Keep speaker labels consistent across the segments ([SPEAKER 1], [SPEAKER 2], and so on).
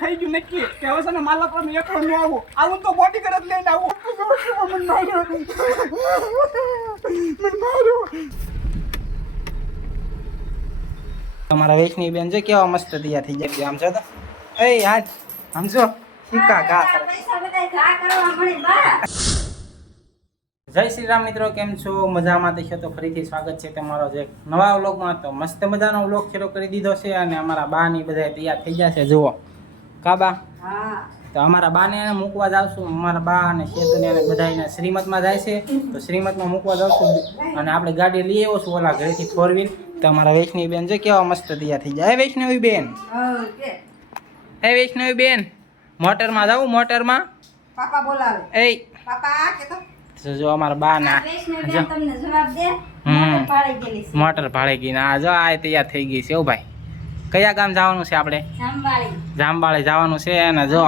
[SPEAKER 1] થઈ ગયું નક્કી. કે હવે છે ને માલા પર એકલો ન આવું. આવું તો બોડી કરે લઈને આવું.
[SPEAKER 2] તમારા વેચની બેન છે કેવા મસ્ત તૈયાર થઈ જાય. આમ છો તો. એ આજ આમ છો શીખા
[SPEAKER 3] બા
[SPEAKER 2] જય શ્રી રામ મિત્રો, કેમ છો? મજામાં તો તો ફરીથી સ્વાગત છે તમારો જે નવા વ્લોગમાં. તો મસ્ત મજાનો વ્લોગ શરૂ કરી દીધો છે અને અમારા બા ની બધા તૈયાર થઈ ગયા છે. જુઓ. કાબા તો અમારા બાને એને મૂકવા જાવશું અમારા બા અને શેતુને અને બધા એને શ્રીમતમાં જાય છે. તો શ્રીમતમાં મૂકવા જાવશું અને આપણે ગાડી લઈ આવ્યો છું ઓલા ઘરેથી ફોર વ્હીલ તો અમારા વૈષ્ણવી બેન છે કેવા મસ્ત તૈયાર થઈ જાય એ વૈષ્ણવી બેન?
[SPEAKER 3] ઓકે
[SPEAKER 2] એ વૈષ્ણવી બેન? મોટરમાં જાવું મોટરમાં?
[SPEAKER 3] પાપા બોલાવે.
[SPEAKER 2] એ.
[SPEAKER 3] પાપા કે તો
[SPEAKER 2] જો અમારા બા ના
[SPEAKER 3] વૈષ્ણવ બેન તમને જવાબ દે.
[SPEAKER 2] હમ.
[SPEAKER 3] મોટર ભાડે ગઈ છે.
[SPEAKER 2] મોટર ભાડે ગઈ ના આ જો આ તૈયાર થઈ ગઈ છે. ઓ ભાઈ. કયા ગામ જવાનું છે આપણે? જામબાળે જવાનું છે અને જો.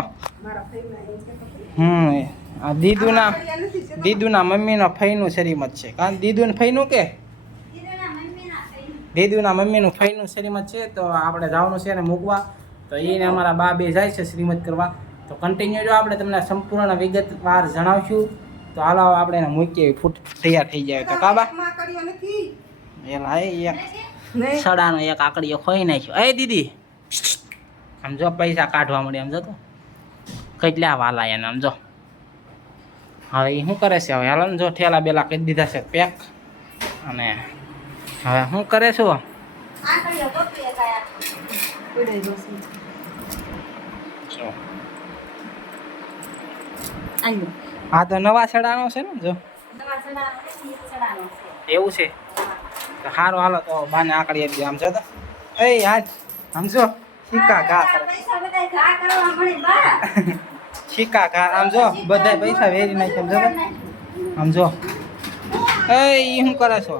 [SPEAKER 2] હમ દીદુના. દીદુના મમ્મીના ફઈનું શરીમત છે. કારણ દીદુને ફઈનું કે. દીદુના મમ્મીનું ફઈનું. શ્રીમત છે તો આપણે જવાનું છે ને મૂકવા. તો એને અમારા બા બે જાય છે શ્રીમત કરવા. તો કન્ટિન્યુ જો આપણે તમને સંપૂર્ણ વિગતવાર જણાવશું. તો હાલો આપણે એને મૂકીએ. ફૂટ તૈયાર થઈ જાય તો. કાબા એલા એ એક સડાનો એક આકડીઓ ખોઈ નાખ્યો. એ દીદી આમ જો પૈસા કાઢવા મળે આમ જો તો. કેટલા વાલા એને આમ જો. હવે એ શું કરે છે? હવે હાલો ને જો ઠેલા બેલા કરી દીધા છે પેક. અને હવે શું કરે છું
[SPEAKER 3] આ
[SPEAKER 2] તો નવા સડાનો છે ને જો.
[SPEAKER 3] નવા સડાનો નથી એક સડાનો છે.
[SPEAKER 2] એવું છે? સારું હાલો તો બાને આકડી આપી આમ છો તો. એ યાર સમજો સિક્કા ઘા કરે.
[SPEAKER 3] પૈસા ઘા
[SPEAKER 2] આમ જો બધા પૈસા વેરી નાખ્યા સમજો જો તો. આમ જો. એ ઈ શું કરે છો?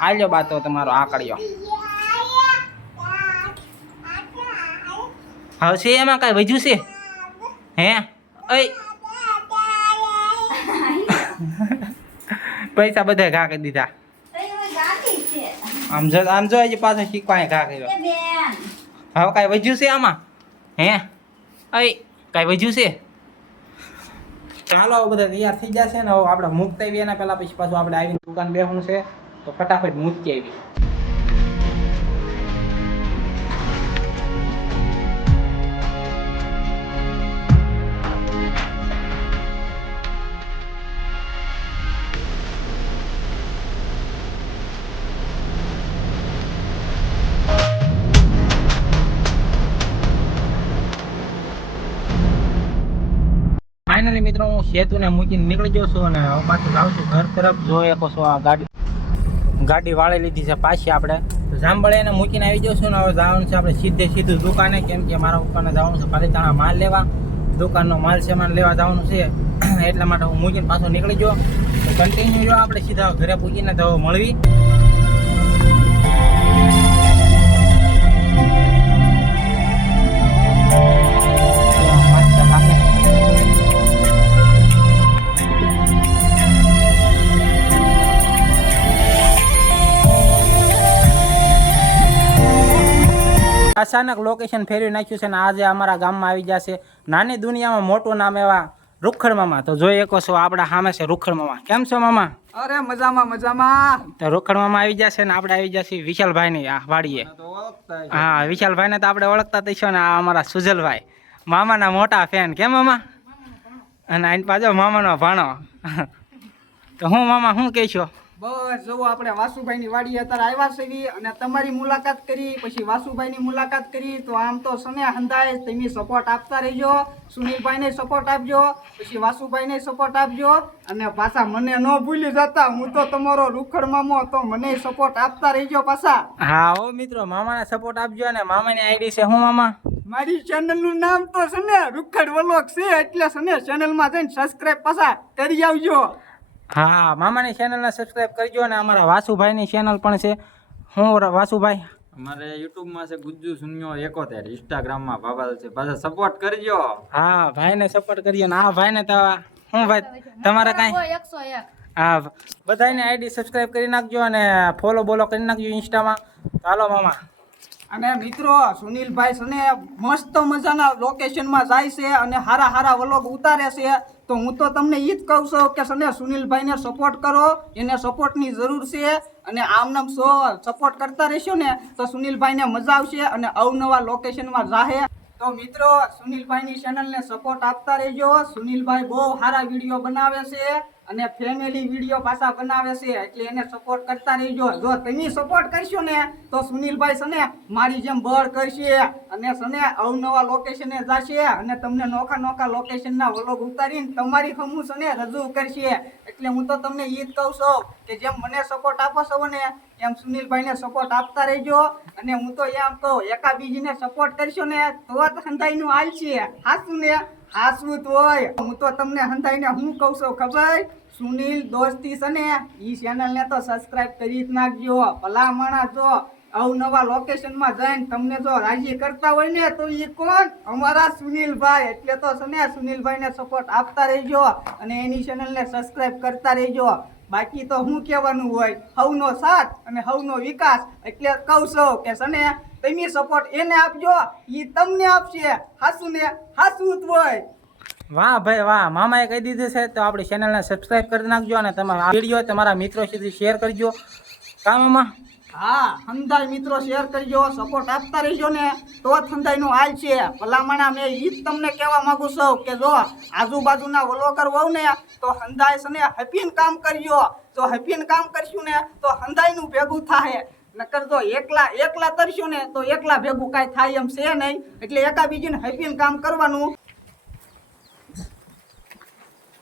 [SPEAKER 2] આલ્યો બા તો તમારો આકડ્યો. હવે છે એમાં કઈ વધ્યું છે? હે? એ. પૈસા બધા ઘા કરી દીધા. આમ જો આમ જો આજે પાછો શીખવાય ઘા કર્યો. હવે કાંઈ વજ્યું છે આમાં? હે? અઈ કાંઈ વજ્યું છે? ચાલો બધા તૈયાર થઈ જશે ને હવે આપણે મૂકતા આવીએ એના પહેલાં પછી પાછું આપણે આવીને દુકાન બેસવાનું છે. તો ફટાફટ મૂકી આવી મિત્રો, હું સેતુને મૂકીને નીકળી જાઉં છું અને પાછું જાઉં છું ઘર તરફ. જો એકો છો આ ગાડી. ગાડી વાળી લીધી છે પાછી આપણે. એને મૂકીને આવી જશું ને હવે જવાનું છે આપણે સીધે સીધું દુકાને, કેમ કે મારા ઉપરને જવાનું છે પાલીતાણા માલ લેવા. દુકાનનો માલ સામાન લેવા જવાનું છે. એટલા માટે હું મૂકીને પાછો નીકળી જાઉં કન્ટિન્યુ જો આપણે સીધા ઘરે પૂછીને તો મળવી. અચાનક લોકેશન ફેરવી નાખ્યું છે ને આજે અમારા ગામમાં આવી જશે. નાની દુનિયામાં મોટું નામ એવા રૂખડ મામા. તો જોઈ શકો છો આપણા સામે છે રૂખડ મામા. કેમ છો મામા?
[SPEAKER 1] અરે મજામાં મજામાં.
[SPEAKER 2] તો રૂખડ મામા આવી જશે ને આપણે આવી જશે વિશાલભાઈની આ વાડીએ. હા વિશાલભાઈને તો આપણે ઓળખતા થઈશું ને આ અમારા સુજલભાઈ. મામાના મોટા ફેન કેમ મામા? અને આની પાછો મામાનો ભાણો. તો હું મામા શું કહેશો?
[SPEAKER 1] બસ જુઓ આપણે વાસુભાઈની વાડી અત્યારે આવ્યા છે અને તમારી મુલાકાત કરી પછી વાસુભાઈની મુલાકાત કરી તો આમ તો સમય હંધાય તમે સપોર્ટ આપતા રહેજો સુનિલભાઈને સપોર્ટ આપજો પછી વાસુભાઈને સપોર્ટ આપજો અને પાછા મને ન ભૂલી જતા હું તો તમારો રૂખડ મામો તો મને સપોર્ટ આપતા રહેજો પાછા.
[SPEAKER 2] હા હો મિત્રો મામાને સપોર્ટ આપજો અને મામાની આઈડી છે હું મામા?
[SPEAKER 1] મારી ચેનલનું નામ તો છે ને રૂખડ વલોક છે એટલે છે ને ચેનલમાં જઈને સબસ્ક્રાઇબ પાછા કરી આવજો.
[SPEAKER 2] હા મામાની ચેનલને સબસ્ક્રાઇબ કરજો અને અમારા વાસુભાઈની ચેનલ પણ છે. હું વાસુભાઈ?
[SPEAKER 4] અમારે યુટ્યુબમાં છે ગુજ્જુ શૂન્ય એકોતેર ઇન્સ્ટાગ્રામમાં બાબા છે. પાછા સપોર્ટ કરજો.
[SPEAKER 2] હા ભાઈને સપોર્ટ કરીએ ને આ ભાઈને તો હું ભાઈ તમારે કાંઈ?
[SPEAKER 3] એકસો એક.
[SPEAKER 2] હા બધાને આઈડી સબસ્ક્રાઇબ કરી નાખજો અને ફોલો બોલો કરી નાખજો ઇન્સ્ટામાં ચાલો મામા.
[SPEAKER 1] અને મિત્રો, સુનિલભાઈ સને મસ્ત મજાના લોકેશનમાં જાય છે અને હારા હારા વલોગ ઉતારે છે. તો હું તો તમને ઈ જ કહું છું કે સને સુનિલભાઈને સપોર્ટ કરો. એને સપોર્ટની જરૂર છે અને આમનામ શો સપોર્ટ કરતા રહેશો ને તો સુનિલભાઈને મજા આવશે અને અવનવા લોકેશનમાં જાહે. તો મિત્રો, સુનિલભાઈની ચેનલને સપોર્ટ આપતા રહેજો. સુનિલભાઈ બહુ સારા વીડિયો બનાવે છે. અને ફેમિલી વીડિયો પાછા બનાવે છે, એટલે એને સપોર્ટ કરતા રહેજો. જો તમે સપોર્ટ કરશો ને, તો સુનિલભાઈ સને મારી જેમ બળ કરશે અને સને અવનવા લોકેશને જશે અને તમને નોખા નોખા લોકેશનના વ્લોગ ઉતારીને તમારી હમું સને રજૂ કરશે. એટલે હું તો તમને એ જ કહું છું કે જેમ મને સપોર્ટ આપો છો ને, એમ સુનિલભાઈને સપોર્ટ આપતા રહેજો. અને હું તો એમ કહું, એકાબીજીને સપોર્ટ કરશો ને, તો જ હંધાઈનું હાલ છે. હાસું ને હાસવું તો હોય. હું તો તમને હંધાઈને હું કહું છું, ખબર? સુનિલ દોસ્તી છે ને ઈ ચેનલને તો સબસ્ક્રાઇબ કરી જ નાખજો. ભલા માણસ જો અવનવા લોકેશનમાં જઈને તમને જો રાજી કરતા હોય ને, તો એ કોણ? અમારા સુનિલભાઈ. એટલે તો છે ને, સુનિલભાઈને સપોર્ટ આપતા રહેજો અને એની ચેનલને સબસ્ક્રાઇબ કરતા રહેજો. બાકી તો હું કહેવાનું હોય, હવનો સાથ અને હવનો વિકાસ. એટલે કહું છું કે સને તમે સપોર્ટ એને આપજો એ તમને આપશે. હાસું ને હાસું હોય.
[SPEAKER 2] વાહ ભાઈ વાહ મામાએ કહી દીધું છે તો આપણી ચેનલને સબસ્ક્રાઇબ કરી નાખજો અને તમારા વીડિયો તમારા મિત્રો સુધી શેર કરજો. કા મામા?
[SPEAKER 1] હા હંધાઈ મિત્રો શેર કરજો સપોર્ટ આપતા રહેજો ને તો જ નું હાલ છે. ભલામણા મેં ઈ જ તમને કહેવા માંગુ છું કે જો આજુબાજુના વલોકર વહુ ને તો હંધાઈ સને હપીન કામ કરજો. જો હપીન કામ કરશું ને તો હંધાઈનું ભેગું થાય. નકર તો એકલા એકલા તરશું ને તો એકલા ભેગું કાંઈ થાય એમ છે નહીં. એટલે એકા બીજીને હપીને કામ કરવાનું.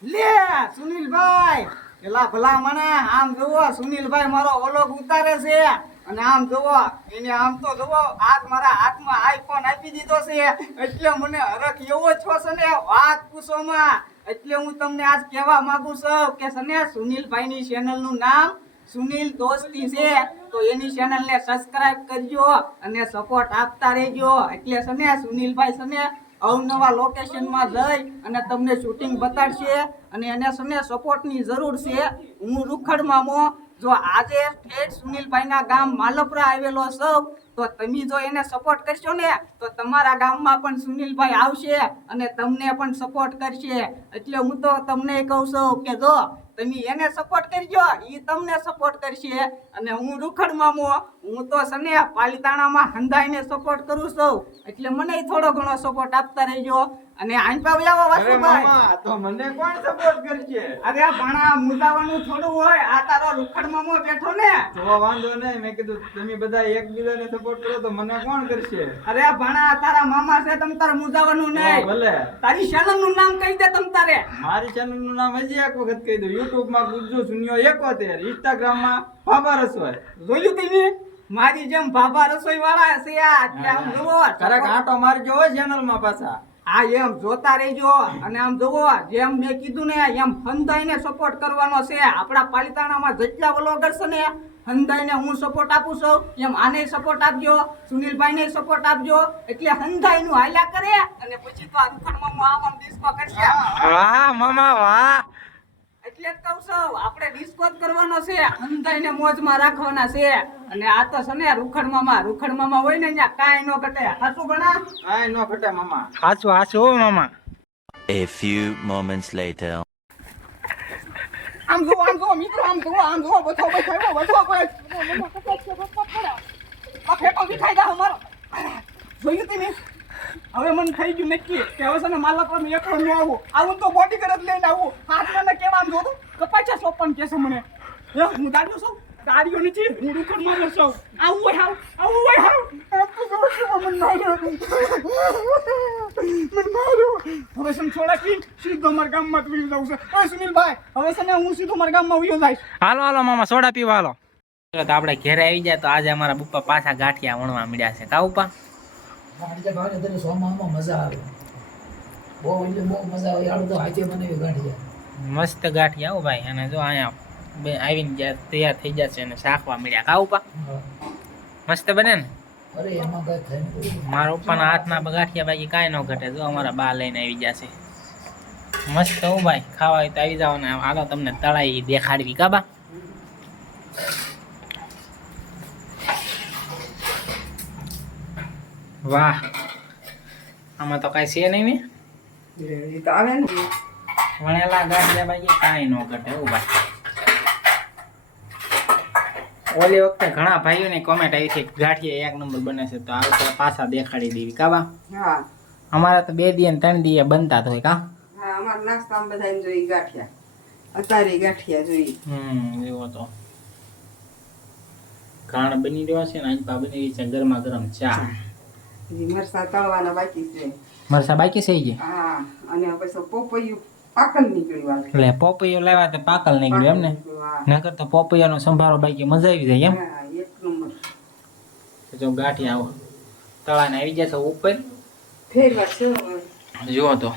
[SPEAKER 1] લે, સુનિલભાઈ! પેલા ભલા મને, આમ જુઓ, સુનિલભાઈ મારો ઓલોગ ઉતારે છે. અને આમ જુઓ, એને આમ તો જુઓ, આજ મારા હાથમાં આઈફોન આપી દીધો છે. એટલે મને હરખ એવો છો છે ને, વાત પૂછોમાં. એટલે હું તમને આજ કહેવા માંગુ છું કે છે ને, સુનિલભાઈની ચેનલનું નામ સુનિલ દોસ્તી છે, તો એની ચેનલને સબસ્ક્રાઇબ કરજો અને સપોર્ટ આપતા રહેજો. એટલે છે સુનિલભાઈ છે ને, અવનવા લોકેશનમાં જઈ અને તમને શૂટિંગ બતાડશે અને એને સને સપોર્ટની જરૂર છે. હું રૂખડમામો જો આજે ઠેઠ સુનિલભાઈના ગામ માલપરા આવેલો સૌ તો તમે જો એને સપોર્ટ કરશો ને, તો તમારા ગામમાં પણ સુનિલભાઈ આવશે અને તમને પણ સપોર્ટ કરશે. એટલે હું તો તમને કહું છું કે જો તમે એને સપોર્ટ કરજો. એ તમને સપોર્ટ કરશે. અને હું રૂખડમામો હું તો સને પાલિતાણામાં હંધાઈને સપોર્ટ કરું છું. એટલે મને થોડો ઘણો સપોર્ટ આપતા રહેજો. અને આંપા
[SPEAKER 4] અરે
[SPEAKER 1] વાસુભાઈ.
[SPEAKER 4] મામા તો મને કોણ સપોર્ટ કરશે?
[SPEAKER 1] અરે આ ભાણા મુદાવાનું થોડું હોય આ તારો રૂખડમામો બેઠો ને.
[SPEAKER 4] તો વાંધો નહીં મેં કીધું તમે બધા એકબીજાને સપોર્ટ કરો તો મને કોણ કરશે?
[SPEAKER 1] અરે આ ભાણા તારા મામા છે તમ તારે મુદાવાનું નહીં.
[SPEAKER 4] ભલે.
[SPEAKER 1] તારી ચેનલનું નામ કહી દે તમ તારે.
[SPEAKER 4] મારી ચેનલનું નામ હજી એક વખત કહી દઉં. યુટ્યુબમાં ગુજ્જુ શૂન્ય એકોતેર ઇન્સ્ટાગ્રામમાં બાબા રસોઈ.
[SPEAKER 1] જોયું તમે? મારી જેમ ભાભા રસોઈ વાળા છે આ એટલે આમ જુઓ.
[SPEAKER 4] ખરેખ આંટો મારજો હોય ચેનલમાં પાછા.
[SPEAKER 1] આ એમ જોતા રહેજો અને આમ જોવો જેમ મેં કીધું ને, એમ હંધાઈને સપોર્ટ કરવાનો છે. આપણા પાલિતાણામાં જેટલા વ્લોગર છે ને હું સપોર્ટ આપું છું. એમ આને સપોર્ટ આપજો, સુનિલભાઈને સપોર્ટ આપજો. એટલે હંધાઈનું હાલ્યા કરે અને પછી તો આ દુકાનમાં આમ ડિસ્કો કરશે.
[SPEAKER 2] વાહ, મામા, વાહ.
[SPEAKER 1] એટલે જ કહું છું આપણે ડિસ્કો કરવાનો છે અંધાઈને મોજમાં રાખવાના છે. અને આ તો સને રૂખડ મામા રૂખડ મામા હોય ને ત્યાં કાંઈ ન ઘટે. સાચું ગણા
[SPEAKER 4] કાંઈ ન ઘટે મામા.
[SPEAKER 2] હાચું હાચું હો મામા.
[SPEAKER 5] A few moments later.
[SPEAKER 1] આમ જો આમ જો મિત્રો આમ જો આમ જુઓ બધો બધો બધો બધો આ ફેટો વિખાઈ દા અમારો. જોયું તમે હવે મને થઈ ગયું નક્કી કે હવે છે ને માલા પર એકલો ન આવું. આવું તો બોડી કરત લઈને આવું. હાથ મને કેવા આમ જોતું? કપાચા સોપન કે છે મને. હું દાડ્યો છું? દાડ્યો નથી હું રૂખડ મારો છું આવું હોય હાવ આવું હોય હાવ. તો મને માર્યો મને માર્યો. હવે છે ને થોડા કી સીધો મારા ગામમાં જ વયો જાઉં છે. સુનિલભાઈ હવે છે ને હું સીધો મારા ગામમાં વયો જઈશ
[SPEAKER 2] હાલો હાલો મામા સોડા પીવા હાલો. તો આપણે ઘેરે આવી જાય તો આજે અમારા પપ્પા પાછા ગાંઠિયા વણવા મળ્યા છે. કા ઉપા?
[SPEAKER 6] ગાંઠિયા ભાવે ત્યારે સોમામાં મજા આવે. બહુ એટલે બહુ મજા આવે. યાર તો હાથે બનાવી ગાંઠિયા.
[SPEAKER 2] મસ્ત ગાંઠિયા હો ભાઈ. અને જો અહીંયા બે આવીને જ્યાં તૈયાર થઈ જશે અને શાકવા મળ્યા. ખાવું
[SPEAKER 6] પા.
[SPEAKER 2] મસ્ત બને ને?
[SPEAKER 6] અરે એમાં કઈ નહીં
[SPEAKER 2] મારા પપ્પાના હાથના ગાંઠિયા બાકી કાંઈ ન ઘટે. જો અમારા બા લઈને આવી જશે. મસ્ત હું ભાઈ. ખાવા તો આવી જાઓ ને. હાલો તમને તળાઈ દેખાડવી. કા વાહ. આમાં તો કાંઈ છે નહીં ને?
[SPEAKER 1] એ તો આવે ને.
[SPEAKER 2] વણેલા ગાંઠિયા ભાઈ કાંઈ ન ઘટે એવું ભાઈ. ઓલી વખતે ઘણા ભાઈઓની કોમેન્ટ આવી છે ગાંઠિયા એક નંબર બને છે તો આ વખતે પાછા દેખાડી દેવી કાબા
[SPEAKER 1] હા.
[SPEAKER 2] અમારા તો બે દી ને ત્રણ દી બનતા જ હોય કા?
[SPEAKER 1] હા અમારા નાસ્તામાં બધાને જોઈ ગાંઠિયા. અત્યારે ગાંઠિયા જોઈ
[SPEAKER 2] હમ એવો તો. ઘાણ બની રહ્યો છે ને આજપા બની રહી છે ગરમા ગરમ ચા.
[SPEAKER 1] મરસા તળવાના બાકી છે.
[SPEAKER 2] મરસા બાકી છે ગઈ
[SPEAKER 1] હા અને પછી પોપૈયું પાકલ નીકળ્યું
[SPEAKER 2] એટલે પોપૈયો લેવા તો પાકલ નીકળ્યું એમ ને? નકર તો પોપૈયાનો સંભારો બાકી મજા આવી જાય એમ?
[SPEAKER 1] એક નંબર.
[SPEAKER 2] જો ગાંઠી આવો. તળાને આવી જશે ઉપર. જુઓ તો.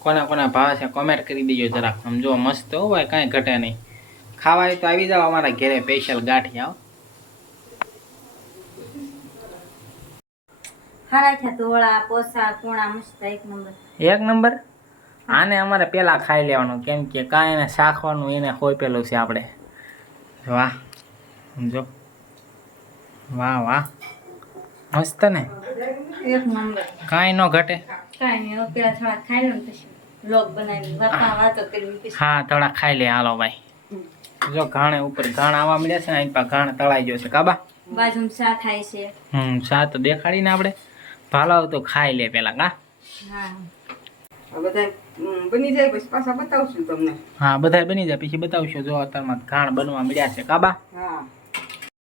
[SPEAKER 2] કોના કોના ભાવે છે કોમેન્ટ કરી દેજો જરાક. આમ જો મસ્ત હોય કાંઈ ઘટે નહીં. ખાવાય તો આવી જાઓ અમારા ઘરે સ્પેશિયલ ગાંઠી હો.
[SPEAKER 3] હારા છે ધોળા પોસા કોણા મસ્ત એક નંબર.
[SPEAKER 2] એક નંબર? આને અમારે પેલા ખાઈ લેવાનું. કેમ કે કાંઈ એને શાખવાનું એને હોય પેલું છે આપણે વાહ. સમજો? વાહ વાહ. મસ્ત ને?
[SPEAKER 3] એક નંબર.
[SPEAKER 2] કાંઈ ન ઘટે.
[SPEAKER 3] કાંઈ નહીં પેલા થોડા ખાઈ લો પછી બ્લોગ બનાવી વાતા વાતો કરવી
[SPEAKER 2] હા થોડા ખાઈ લે. હાલો ભાઈ. જો ઘાણે ઉપર ઘાણ આવવા મળ્યા છે ને અહીં પા ઘાણ તળાઈ ગયો છે. કાબા?
[SPEAKER 3] બાજુ સા થાય છે.
[SPEAKER 2] હમ સા તો દેખાડીને આપણે ભાલાવ તો ખાઈ લે પેલા કા
[SPEAKER 1] બની જાય પછી પાછા બતાવશું તમને.
[SPEAKER 2] હા બધા બની જાય. પછી બતાવશું જો અત્યારમાં ઘાણ બનવા મળ્યા છે કાબા?
[SPEAKER 1] હા.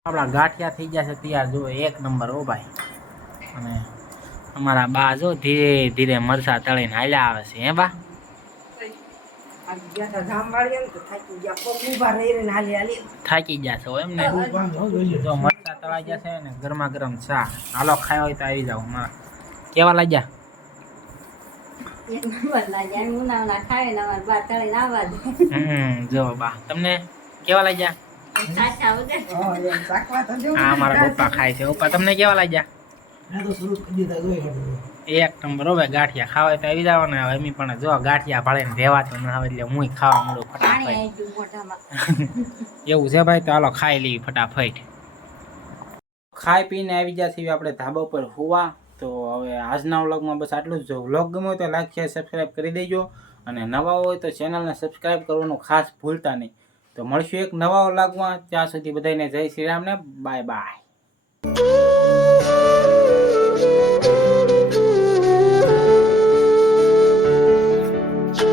[SPEAKER 2] આપણા ગાંઠિયા થઈ ગયા છે તૈયાર. જો એક નંબર ઓ ભાઈ. અને અમારા બા જો ધીરે ધીરે મરસા તળીને હાલ્યા આવે છે હે બા?
[SPEAKER 1] થાકી ગયા.
[SPEAKER 2] છો એમ ને તળાઈ છે ને ગરમા ગરમ ચા. હાલો ખાય હોય તો આવી જાઓ મારા કેવા લાગ્યા?
[SPEAKER 3] એક નંબર લાગ્યા. એમ ઉના ઉના ખાય ને અમારે બાર તળીને આવવા દે.
[SPEAKER 2] હમ જો બા. તમને કેવા લાગ્યા?
[SPEAKER 1] હા, એમ શાકવા તો જેવું
[SPEAKER 2] આ મારા પપ્પા ખાય છે. પપ્પા તમને કેવા લાગ્યા?
[SPEAKER 6] મેં તો શરૂ કરી દીધા જોઈ કાઢું
[SPEAKER 2] એક નંબર હવે ગાંઠિયા ખાવા હોય તો આવી જાવ ને. હવે એમ પણ જો ગાંઠિયા ભાળીને રહેવાતું ના આવે એટલે હું ખાવા મળું ફટાફટ. એવું છે ભાઈ તો હાલો ખાઈ લઈએ ફટાફટ. ખાઈ પીને આવી ગયા છીએ આપણે ધાબા ઉપર હોવા. તો હવે આજના વ્લોગમાં બસ આટલું જ. જો વ્લોગ ગમ્યો તો લાઈક, શેર સબસ્ક્રાઈબ કરી દેજો. અને નવા હોય તો ચેનલને સબસ્ક્રાઈબ કરવાનું ખાસ ભૂલતા નહીં. તો મળશું એક નવા વ્લોગમાં. ત્યાં સુધી બધાને જય શ્રી રામને બાય બાય.